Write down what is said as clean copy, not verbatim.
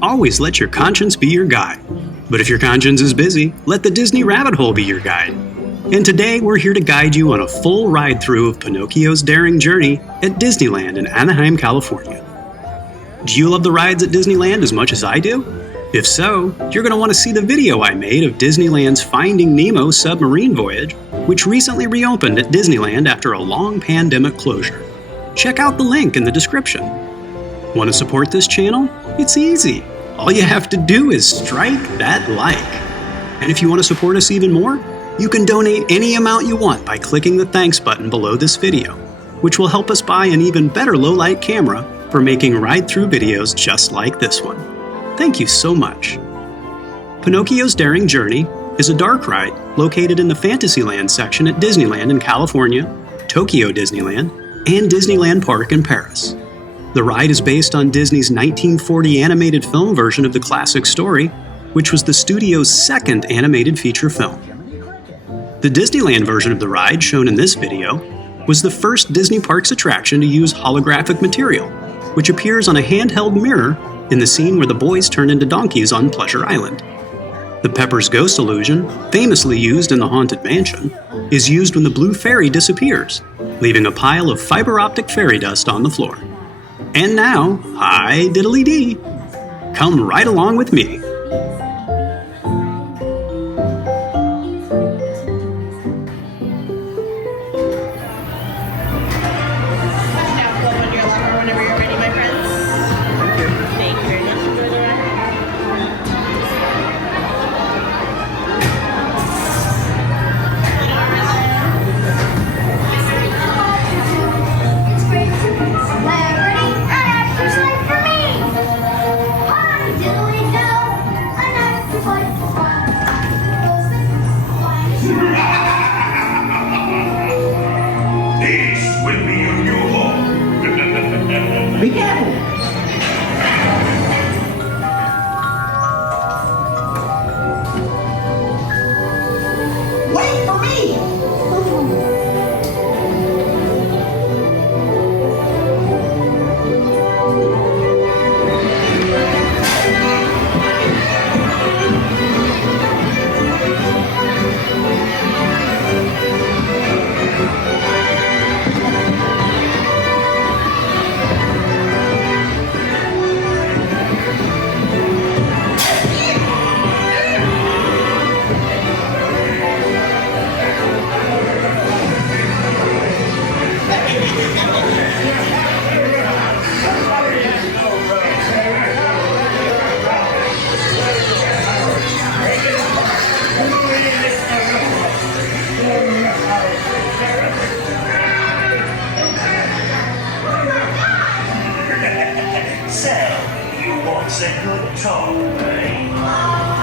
always let your conscience be your guide. But if your conscience is busy, let the Disney rabbit hole be your guide. And today we're here to guide you on a full ride-through of Pinocchio's daring journey at Disneyland in Anaheim, California. Do you love the rides at Disneyland as much as I do? If so, you're going to want to see the video I made of Disneyland's Finding Nemo submarine voyage, which recently reopened at Disneyland after a long pandemic closure. Check out the link in the description. Want to support this channel? It's easy. All you have to do is strike that like. And if you want to support us even more, you can donate any amount you want by clicking the thanks button below this video, which will help us buy an even better low-light camera for making ride-through videos just like this one. Thank you so much. Pinocchio's Daring Journey is a dark ride located in the Fantasyland section at Disneyland in California, Tokyo Disneyland, and Disneyland Park in Paris. The ride is based on Disney's 1940 animated film version of the classic story, which was the studio's second animated feature film. The Disneyland version of the ride, shown in this video, was the first Disney Parks attraction to use holographic material, which appears on a handheld mirror in the scene where the boys turn into donkeys on Pleasure Island. The Pepper's Ghost illusion, famously used in the Haunted Mansion, is used when the blue fairy disappears, leaving a pile of fiber optic fairy dust on the floor. And now, hi diddly dee! Come right along with me. Be careful! Wait for me! So, you want a good talk, eh?